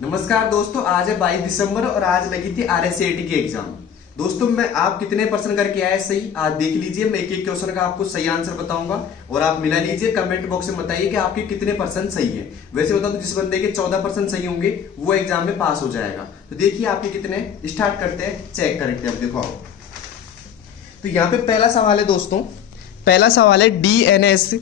नमस्कार दोस्तों, आज है 22 दिसंबर और आज लगी थी RSCET की एग्जाम। दोस्तों मैं आप कितने परसेंट करके आए सही आज देख लीजिए। मैं एक एक क्वेश्चन का आपको सही आंसर बताऊंगा और आप मिला लीजिए। कमेंट बॉक्स में बताइए कि आपके कितने परसेंट सही है। वैसे बता दो, जिस बंदे के 14% सही होंगे वो एग्जाम में पास हो जाएगा। तो देखिए आपके कितने। स्टार्ट करते हैं, चेक करते हैं। अब देखो आओ, तो यहाँ पे पहला सवाल है दोस्तों। पहला सवाल है DNS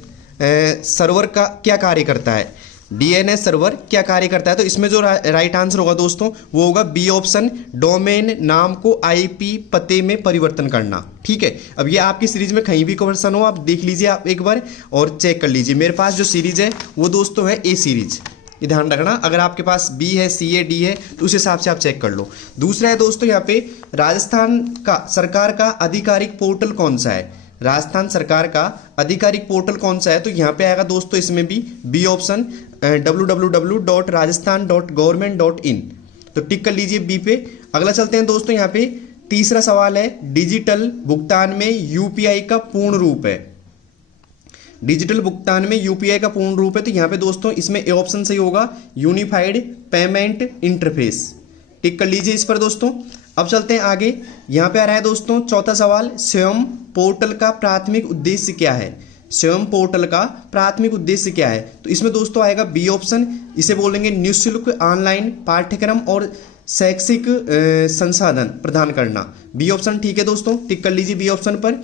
सर्वर का क्या कार्य करता है। DNS सर्वर क्या कार्य करता है। तो इसमें जो राइट आंसर होगा दोस्तों वो होगा बी ऑप्शन, डोमेन नाम को IP पते में परिवर्तन करना। ठीक है, अब ये आपकी सीरीज में कहीं भी क्वेश्चन हो आप देख लीजिए आप एक बार और चेक कर लीजिए। मेरे पास जो सीरीज है वो दोस्तों है A सीरीज, ये ध्यान रखना। अगर आपके पास B है, C है, D है तो उस हिसाब से आप चेक कर लो। दूसरा है दोस्तों यहाँ पे राजस्थान का सरकार का आधिकारिक पोर्टल कौन सा है। राजस्थान सरकार का आधिकारिक पोर्टल कौन सा है। तो यहाँ पे आएगा दोस्तों इसमें भी B ऑप्शन, www.rajasthan.government.in। तो टिक कर लीजिए B पे। अगला चलते हैं दोस्तों, यहाँ पे तीसरा सवाल है डिजिटल भुगतान में UPI का पूर्ण रूप है। डिजिटल भुगतान में UPI का पूर्ण रूप है। तो यहाँ पे दोस्तों इसमें ए ऑप्शन सही होगा, यूनिफाइड पेमेंट इंटरफेस। टिक कर लीजिए इस पर दोस्तों। अब चलते हैं आगे, यहाँ पे आ रहा है दोस्तों चौथा सवाल, स्वयं पोर्टल का प्राथमिक उद्देश्य क्या है। स्वयं पोर्टल का प्राथमिक उद्देश्य क्या है। तो इसमें दोस्तों आएगा B ऑप्शन, इसे बोलेंगे निःशुल्क ऑनलाइन पाठ्यक्रम और शैक्षिक संसाधन प्रदान करना। B ऑप्शन ठीक है दोस्तों, टिक कर लीजिए B ऑप्शन पर।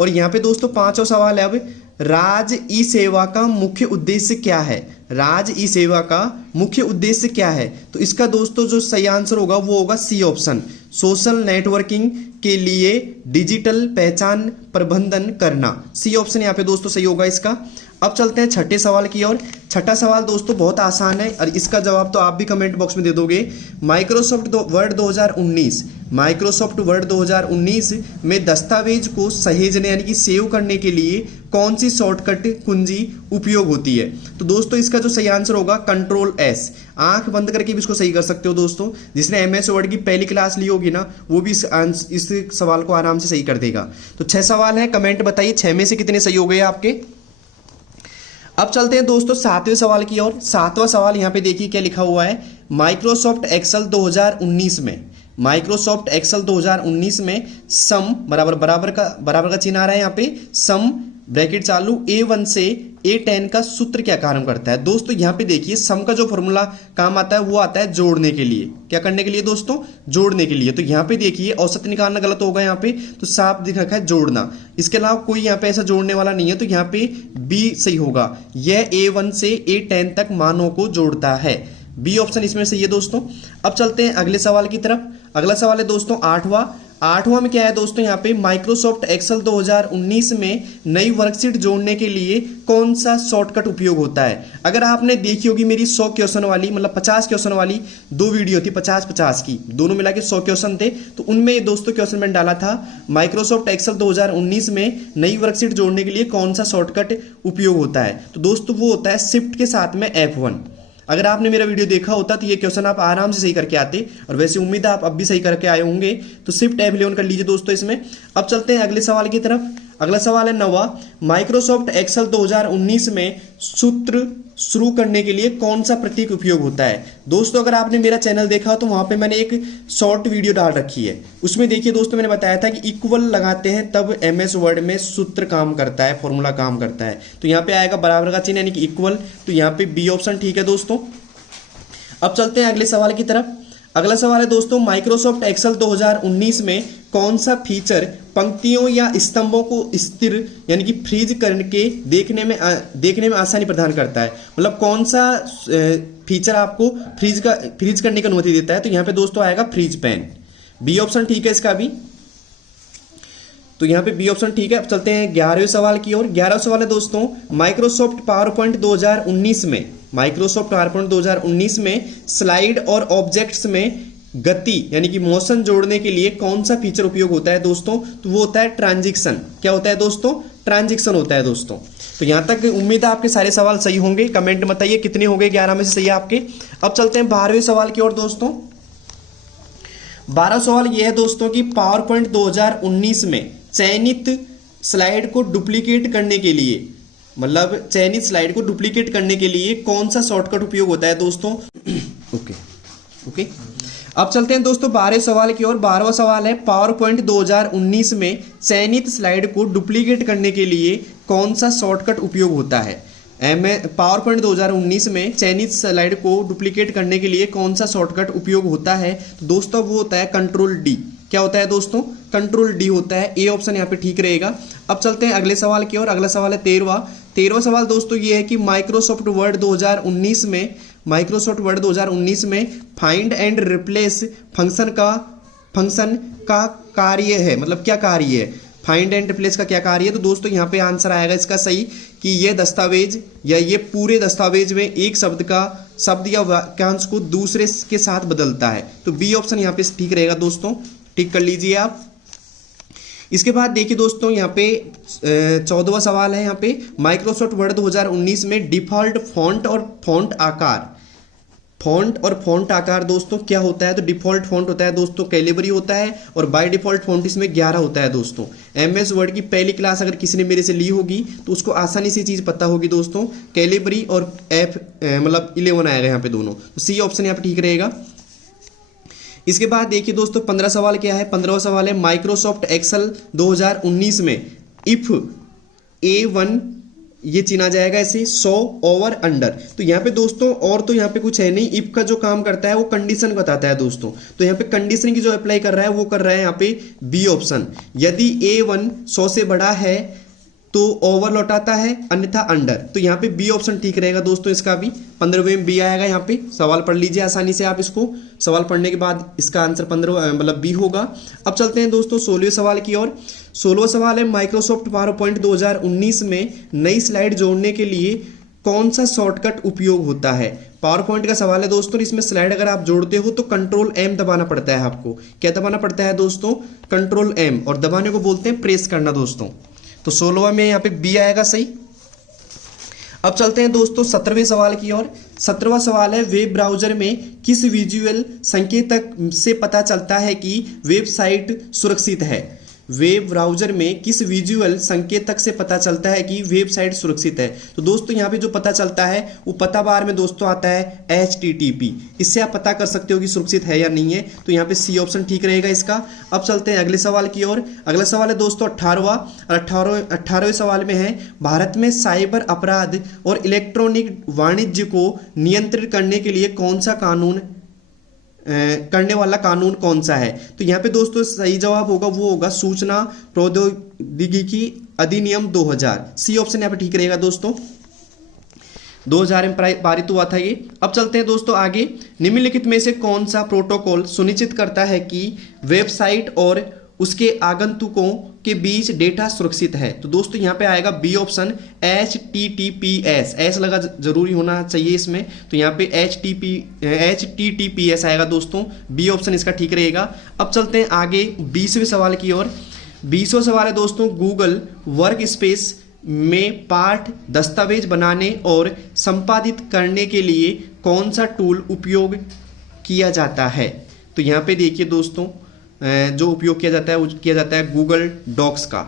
और यहाँ पे दोस्तों पांचवा सवाल है अब, राज ई सेवा का मुख्य उद्देश्य क्या है। राज ई सेवा का मुख्य उद्देश्य क्या है। तो इसका दोस्तों जो सही आंसर होगा वो होगा C ऑप्शन, सोशल नेटवर्किंग के लिए डिजिटल पहचान प्रबंधन करना। C ऑप्शन यहाँ पे दोस्तों सही होगा इसका। अब चलते हैं छठे सवाल की ओर। छठा सवाल दोस्तों बहुत आसान है और इसका जवाब तो आप भी कमेंट बॉक्स में दे दोगे। माइक्रोसॉफ्ट वर्ड 2019 में दस्तावेज को सहेजने यानी कि सेव करने के लिए कौन सी शॉर्टकट कुंजी उपयोग होती है। तो दोस्तों इसका जो सही आंसर होगा Ctrl+S। आंख बंद करके भी इसको सही कर सकते हो दोस्तों। जिसने MS वर्ड की पहली क्लास ली होगी ना वो भी इस सवाल को आराम से सही कर देगा। तो 6 सवाल है, कमेंट बताइए 6 में से कितने सही हो गए आपके। अब चलते हैं दोस्तों 7वें सवाल की ओर। 7वां सवाल यहाँ पे देखिए क्या लिखा हुआ है। माइक्रोसॉफ्ट एक्सेल 2019 में, माइक्रोसॉफ्ट एक्सेल 2019 में सम बराबर का चिन्ह आ रहा है यहाँ पे। सम ब्रैकेट चालू A1 से A10 का सूत्र क्या काम करता है। दोस्तों यहाँ पे देखिए सम का जो फॉर्मूला काम आता है वो आता है जोड़ने के लिए। क्या करने के लिए दोस्तों, जोड़ने के लिए। तो यहाँ पे देखिए औसत निकालना गलत होगा यहाँ पे, तो साफ दिख रखा है जोड़ना। इसके अलावा कोई यहाँ पे ऐसा जोड़ने वाला नहीं है, तो यहाँ पे B सही होगा। यह A1 से A10 तक मानों को जोड़ता है। B ऑप्शन इसमें सही है दोस्तों। अब चलते हैं अगले सवाल की तरफ। अगला सवाल है दोस्तों 8वां में क्या है दोस्तों यहाँ पे, माइक्रोसॉफ्ट एक्सेल 2019 में नई वर्कशीट जोड़ने के लिए कौन सा शॉर्टकट उपयोग होता है। अगर आपने देखी होगी मेरी 100 क्वेश्चन वाली मतलब 50 क्वेश्चन वाली 2 वीडियो थी, 50-50 की, दोनों मिला के 100 क्वेश्चन थे। तो उनमें ये दोस्तों क्वेश्चन मैंने डाला था माइक्रोसॉफ्ट एक्सेल 2019 में नई वर्कशीट जोड़ने के लिए कौन सा शॉर्टकट उपयोग होता है। तो दोस्तों वो होता है शिफ्ट के साथ में F1। अगर आपने मेरा वीडियो देखा होता तो ये क्वेश्चन आप आराम से सही करके आते, और वैसे उम्मीद है आप अब भी सही करके आए होंगे। तो शिफ्ट F11 कर लीजिए दोस्तों इसमें। अब चलते हैं अगले सवाल की तरफ। अगला सवाल है 9वां, माइक्रोसॉफ्ट एक्सेल 2019 में सूत्र शुरू करने के लिए कौन सा प्रतीक उपयोग होता है। दोस्तों अगर आपने मेरा चैनल देखा तो वहां पे मैंने एक शॉर्ट वीडियो डाल रखी है। उसमें देखिए दोस्तों मैंने बताया था कि इक्वल लगाते हैं तब MS वर्ड में सूत्र काम करता है, फॉर्मूला काम करता है। तो यहाँ पे आएगा बराबर का चिन्ह यानी कि इक्वल। तो यहाँ पे B ऑप्शन ठीक है दोस्तों। अब चलते हैं अगले सवाल की तरफ। अगला सवाल है दोस्तों माइक्रोसॉफ्ट एक्सेल 2019 में कौन सा फीचर पंक्तियों या स्तंभों को स्थिर यानी कि फ्रीज करके देखने में आसानी प्रदान करता है। मतलब कौन सा फीचर आपको फ्रीज करने की अनुमति देता है। तो यहाँ पे दोस्तों आएगा फ्रीज पेन। B ऑप्शन ठीक है इसका भी। तो यहाँ पे B ऑप्शन ठीक है। अब चलते हैं 11वें सवाल की ओर। 11वां सवाल है दोस्तों माइक्रोसॉफ्ट पावरपॉइंट 2019 में, माइक्रोसॉफ्ट पावरपॉइंट 2019 में स्लाइड और ऑब्जेक्ट्स में गति यानी कि मोशन जोड़ने के लिए कौन सा फीचर उपयोग होता है दोस्तों। तो वो होता है ट्रांजिशन। क्या होता है दोस्तों, ट्रांजिशन होता है दोस्तों। तो यहां तक उम्मीद है आपके सारे सवाल सही होंगे। कमेंट में बताइए कितने हो गए, 11 में से सही है आपके। अब चलते हैं 12वें सवाल की ओर दोस्तों। 12वां सवाल यह है दोस्तों कि पावरपॉइंट 2019 में चयनित स्लाइड को डुप्लीकेट करने के लिए, मतलब चयनित स्लाइड को डुप्लीकेट करने के लिए कौन सा शॉर्टकट उपयोग होता है दोस्तों। ओके ओके, अब चलते हैं दोस्तों 12वें सवाल की ओर। 12वां सवाल है, पावर पॉइंट 2019 में चयनित स्लाइड को डुप्लीकेट करने के लिए कौन सा शॉर्टकट उपयोग होता है। पावर पॉइंट 2019 में चयनित स्लाइड को डुप्लीकेट करने के लिए कौन सा शॉर्टकट उपयोग होता है। तो दोस्तों वो होता है कंट्रोल डी। क्या होता है दोस्तों, कंट्रोल डी होता है। ए ऑप्शन यहाँ पे ठीक रहेगा। अब चलते हैं अगले सवाल की ओर। अगला सवाल है 13वां सवाल दोस्तों ये है कि माइक्रोसॉफ्ट वर्ड 2019 में फाइंड एंड रिप्लेस फंक्शन का कार्य है, मतलब क्या कार्य है, फाइंड एंड रिप्लेस का क्या कार्य है। तो दोस्तों यहाँ पे आंसर आएगा इसका सही कि ये दस्तावेज या ये पूरे दस्तावेज में एक शब्द या वाक्यांश को दूसरे के साथ बदलता है। तो बी ऑप्शन यहाँ पे ठीक रहेगा दोस्तों, टिक कर लीजिए आप। इसके बाद देखिए दोस्तों यहाँ पे 14वां सवाल है। यहाँ पे माइक्रोसॉफ्ट वर्ड 2019 में डिफॉल्ट फॉन्ट और फॉन्ट आकार दोस्तों क्या होता है। तो डिफॉल्ट फॉन्ट होता है दोस्तों कैलिबरी होता है, और बाय डिफॉल्ट फॉन्ट इसमें 11 होता है दोस्तों। MS वर्ड की पहली क्लास अगर किसी ने मेरे से ली होगी तो उसको आसानी से चीज़ पता होगी दोस्तों, कैलिबरी और मतलब 11 आएगा यहाँ पे दोनों। तो सी ऑप्शन यहाँ पे ठीक रहेगा। इसके बाद देखिए दोस्तों 15 सवाल क्या है। 15वां सवाल है, माइक्रोसॉफ्ट एक्सेल 2019 में इफ A1 ये चुना जाएगा ऐसे 100 ओवर अंडर। तो यहाँ पे दोस्तों और तो यहाँ पे कुछ है नहीं, इफ का जो काम करता है वो कंडीशन बताता है दोस्तों। तो यहाँ पे कंडीशन की जो अप्लाई कर रहा है वो कर रहा है यहाँ पे बी ऑप्शन। यदि A1 100 से बड़ा है तो ओवर लौटाता है, अन्यथा अंडर। तो यहाँ पे बी ऑप्शन ठीक रहेगा दोस्तों। इसका भी 15वें में बी आएगा। यहाँ पे सवाल पढ़ लीजिए आसानी से आप इसको, सवाल पढ़ने के बाद इसका आंसर 15 मतलब बी होगा। अब चलते हैं दोस्तों 16वें सवाल की ओर। 16वां सवाल है, माइक्रोसॉफ्ट पावर पॉइंट 2019 में नई स्लाइड जोड़ने के लिए कौन सा शॉर्टकट उपयोग होता है। पावर पॉइंट का सवाल है दोस्तों, इसमें स्लाइड अगर आप जोड़ते हो तो कंट्रोल M दबाना पड़ता है आपको। क्या दबाना पड़ता है दोस्तों, कंट्रोल M, और दबाने को बोलते हैं प्रेस करना दोस्तों। तो 16वां में यहाँ पे बी आएगा सही। अब चलते हैं दोस्तों 17वें सवाल की ओर। 17वां सवाल है, वेब ब्राउजर में किस विजुअल संकेतक से पता चलता है कि वेबसाइट सुरक्षित है। वेब ब्राउजर में किस विजुअल संकेतक से पता चलता है कि वेबसाइट सुरक्षित है। तो दोस्तों यहाँ पे जो पता चलता है वो पता बार में दोस्तों आता है HTTP। इससे आप पता कर सकते हो कि सुरक्षित है या नहीं है। तो यहाँ पे सी ऑप्शन ठीक रहेगा इसका। अब चलते हैं अगले सवाल की ओर। अगला सवाल है दोस्तों 18वें सवाल में है, भारत में साइबर अपराध और इलेक्ट्रॉनिक वाणिज्य को नियंत्रित करने के लिए कौन सा कानून करने वाला कानून कौन सा है। तो यहाँ पे दोस्तों सही जवाब होगा वो होगा सूचना प्रौद्योगिकी अधिनियम 2000। सी ऑप्शन यहाँ पे ठीक रहेगा दोस्तों। 2000 में पारित हुआ था ये। अब चलते हैं दोस्तों आगे। निम्नलिखित में से कौन सा प्रोटोकॉल सुनिश्चित करता है कि वेबसाइट और उसके आगंतुकों के बीच डेटा सुरक्षित है। तो दोस्तों यहाँ पे आएगा बी ऑप्शन HTTPS। एस लगा जरूरी होना चाहिए इसमें। तो यहाँ पे HTTPS आएगा दोस्तों। बी ऑप्शन इसका ठीक रहेगा। अब चलते हैं आगे 20वें सवाल की ओर। 20वां सवाल है दोस्तों, गूगल वर्क स्पेस में पाठ दस्तावेज बनाने और संपादित करने के लिए कौन सा टूल उपयोग किया जाता है। तो यहाँ पे देखिए दोस्तों जो उपयोग किया जाता है वो किया जाता है गूगल डॉक्स का।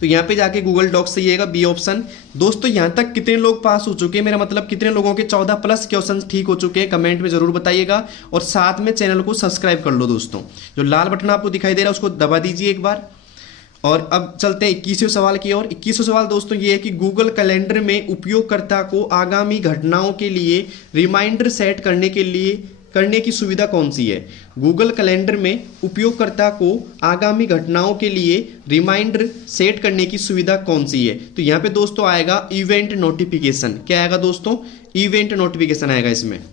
तो यहाँ पे जाके गूगल डॉक्स सही आएगा, बी ऑप्शन। दोस्तों यहाँ तक कितने लोग पास हो चुके हैं, मेरा मतलब कितने लोगों के 14+ क्वेश्चन ठीक हो चुके हैं, कमेंट में जरूर बताइएगा। और साथ में चैनल को सब्सक्राइब कर लो दोस्तों। जो लाल बटन आपको दिखाई दे रहा है उसको दबा दीजिए एक बार। और अब चलते हैं 21वें सवाल की ओर। 21वां सवाल दोस्तों ये है कि गूगल कैलेंडर में उपयोगकर्ता को आगामी घटनाओं के लिए रिमाइंडर सेट करने की सुविधा कौन सी है। गूगल कैलेंडर में उपयोगकर्ता को आगामी घटनाओं के लिए रिमाइंडर सेट करने की सुविधा कौन सी है। तो यहाँ पे दोस्तों आएगा इवेंट नोटिफिकेशन। क्या आएगा दोस्तों, इवेंट नोटिफिकेशन आएगा इसमें।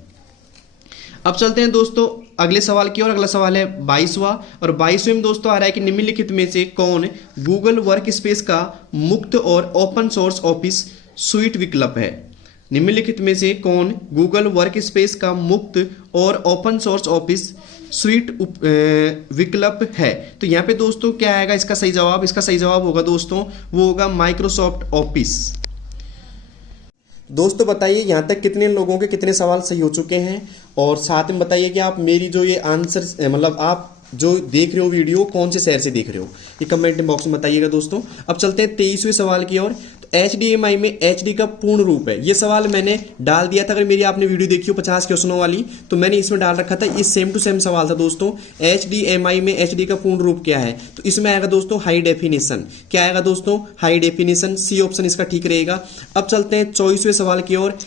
अब चलते हैं दोस्तों अगले सवाल की ओर। अगला सवाल है 22वां, और 22वें में दोस्तों आ रहा है कि निम्नलिखित में से कौन गूगल वर्क स्पेस का मुक्त और ओपन सोर्स ऑफिस सुइट विकल्प है। निम्नलिखित में से कौन गूगल वर्क स्पेस का मुक्त और ओपन सोर्स ऑफिस सुइट विकल्प है। तो यहाँ पे दोस्तों क्या आएगा इसका सही जवाब। इसका सही जवाब होगा दोस्तों वो होगा माइक्रोसॉफ्ट ऑफिस। दोस्तों बताइए यहाँ तक कितने लोगों के कितने सवाल सही हो चुके हैं, और साथ में बताइए कि आप मेरी जो ये आंसर मतलब आप जो देख रहे हो वीडियो कौन से शहर से देख रहे हो, ये कमेंट बॉक्स में बताइएगा दोस्तों। अब चलते हैं 23वें सवाल की ओर। तो तो HDMI में HD का पूर्ण रूप है। ये सवाल मैंने डाल दिया था, अगर मेरी आपने वीडियो देखी हो 50 क्वेश्चनों वाली, तो मैंने इसमें डाल रखा था। ये सेम टू सेम सवाल था दोस्तों। HDMI में HD का पूर्ण रूप क्या है, तो इसमें आएगा दोस्तों हाई डेफिनेशन। क्या आएगा दोस्तों, हाई डेफिनेशन। सी ऑप्शन इसका ठीक रहेगा। अब चलते हैं 24वें सवाल की ओर।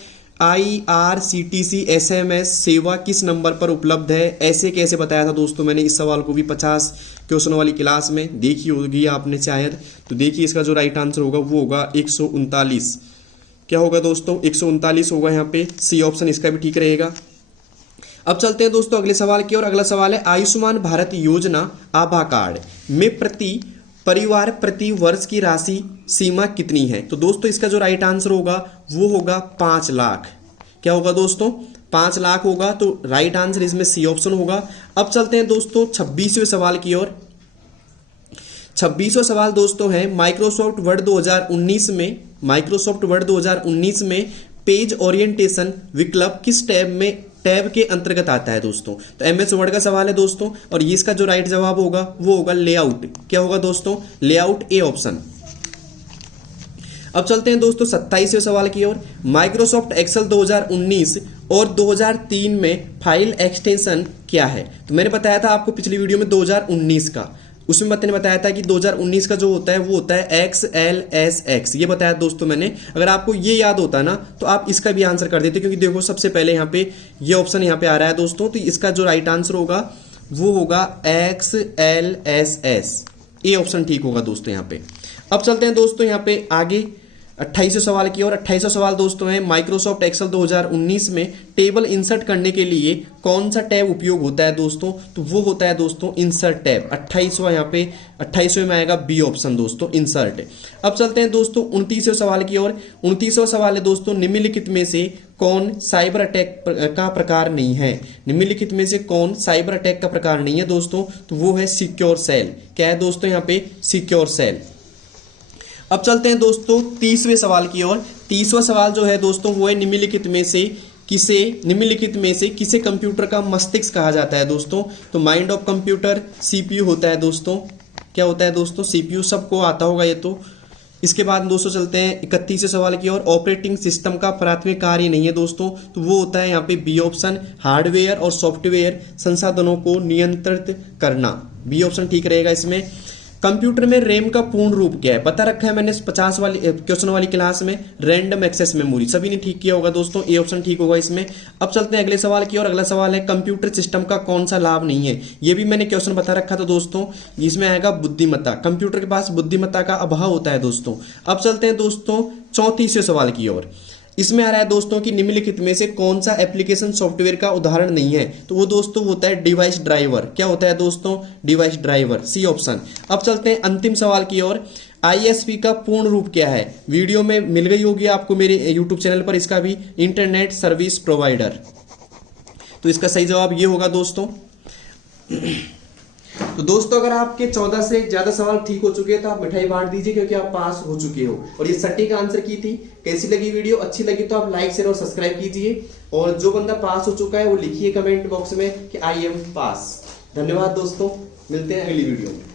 IRCTC SMS सेवा किस नंबर पर उपलब्ध है, ऐसे कैसे बताया था दोस्तों मैंने। इस सवाल को भी 50 क्वेश्चन वाली क्लास में देखी होगी आपने शायद। तो देखिए इसका जो राइट आंसर होगा वो होगा 139। क्या होगा दोस्तों, 139 होगा यहाँ पे। सी ऑप्शन इसका भी ठीक रहेगा। अब चलते हैं दोस्तों अगले सवाल की ओर। अगला सवाल है आयुष्मान भारत योजना आभा कार्ड में प्रति परिवार प्रति वर्ष की राशि सीमा कितनी है। तो दोस्तों इसका जो राइट आंसर होगा वो होगा 5 लाख। क्या होगा दोस्तों, 5 लाख होगा। तो राइट आंसर इसमें सी ऑप्शन होगा। अब चलते हैं दोस्तों 26वें सवाल की ओर। 26वां सवाल दोस्तों है माइक्रोसॉफ्ट वर्ड 2019 में पेज ओरिएंटेशन विकल्प किस टैब के अंतर्गत आता है दोस्तों। तो MS वर्ड का सवाल है दोस्तों, और ये इसका जो राइट जवाब होगा वो होगा लेआउट। क्या होगा दोस्तों, लेआउट, ए ऑप्शन। अब चलते हैं दोस्तों 27वें सवाल की ओर। माइक्रोसॉफ्ट एक्सेल 2019 और 2003 में फाइल एक्सटेंशन क्या है। तो मैंने बताया था आपको पिछली वीडियो में 2019 का, उसमें मैंने बताया था कि 2019 का जो होता है वो होता है XLSX, ये बताया दोस्तों मैंने। अगर आपको ये याद होता ना तो आप इसका भी आंसर कर देते, क्योंकि देखो सबसे पहले यहाँ पे ये ऑप्शन यहाँ पे आ रहा है दोस्तों। तो इसका जो राइट आंसर होगा वो होगा XLSS, ये ऑप्शन ठीक होगा दोस्तों यहाँ पे। अब चलते हैं दोस्तों यहाँ पे आगे 28वें सवाल की ओर। 28वां सवाल दोस्तों है माइक्रोसॉफ्ट एक्सेल 2019 में टेबल इंसर्ट करने के लिए कौन सा टैब उपयोग होता है दोस्तों। तो वो होता है दोस्तों इंसर्ट टैब। 28वां यहाँ पे 28वें में आएगा बी ऑप्शन दोस्तों, इंसर्ट। अब चलते हैं दोस्तों 29वें सवाल की ओर। 29वां सवाल है दोस्तों निम्नलिखित में से कौन साइबर अटैक का प्रकार नहीं है। निम्नलिखित में से कौन साइबर अटैक का प्रकार नहीं है दोस्तों, तो वो है सिक्योर सेल। क्या है दोस्तों यहाँ पे, सिक्योर सेल। अब चलते हैं दोस्तों 30वें सवाल की ओर। 30वां सवाल जो है दोस्तों वो है निम्नलिखित में से किसे कंप्यूटर का मस्तिष्क कहा जाता है दोस्तों। तो माइंड ऑफ कंप्यूटर CPU होता है दोस्तों। क्या होता है दोस्तों, CPU, सबको आता होगा ये तो। इसके बाद दोस्तों चलते हैं 31वें सवाल की ओर। ऑपरेटिंग सिस्टम का प्राथमिक कार्य नहीं है दोस्तों, तो वो होता है यहाँ पे बी ऑप्शन, हार्डवेयर और सॉफ्टवेयर संसाधनों को नियंत्रित करना। बी ऑप्शन ठीक रहेगा इसमें। कंप्यूटर में रैम का पूर्ण रूप क्या है, बता रखा है मैंने 50 वाली क्वेश्चन वाली क्लास में, रैंडम एक्सेस मेमोरी। सभी ने ठीक किया होगा दोस्तों, ए ऑप्शन ठीक होगा इसमें। अब चलते हैं अगले सवाल की ओर। अगला सवाल है कंप्यूटर सिस्टम का कौन सा लाभ नहीं है। ये भी मैंने क्वेश्चन बता रखा था दोस्तों। इसमें आएगा बुद्धिमत्ता। कंप्यूटर के पास बुद्धिमत्ता का अभाव होता है दोस्तों। अब चलते हैं दोस्तों 34वें सवाल की ओर। इसमें आ रहा है दोस्तों कि निम्नलिखित में से कौन सा एप्लीकेशन सॉफ्टवेयर का उदाहरण नहीं है। तो वो दोस्तों होता है डिवाइस ड्राइवर। क्या होता है दोस्तों, डिवाइस ड्राइवर, सी ऑप्शन। अब चलते हैं अंतिम सवाल की ओर। ISP का पूर्ण रूप क्या है। वीडियो में मिल गई होगी आपको मेरे YouTube चैनल पर इसका भी, इंटरनेट सर्विस प्रोवाइडर। तो इसका सही जवाब ये होगा दोस्तों। तो दोस्तों अगर आपके 14 से ज्यादा सवाल ठीक हो चुके हैं तो आप मिठाई बांट दीजिए, क्योंकि आप पास हो चुके हो। और ये सटीक आंसर की थी। कैसी लगी वीडियो, अच्छी लगी तो आप लाइक शेयर और सब्सक्राइब कीजिए। और जो बंदा पास हो चुका है वो लिखिए कमेंट बॉक्स में कि I am पास। धन्यवाद दोस्तों, मिलते हैं अगली वीडियो में।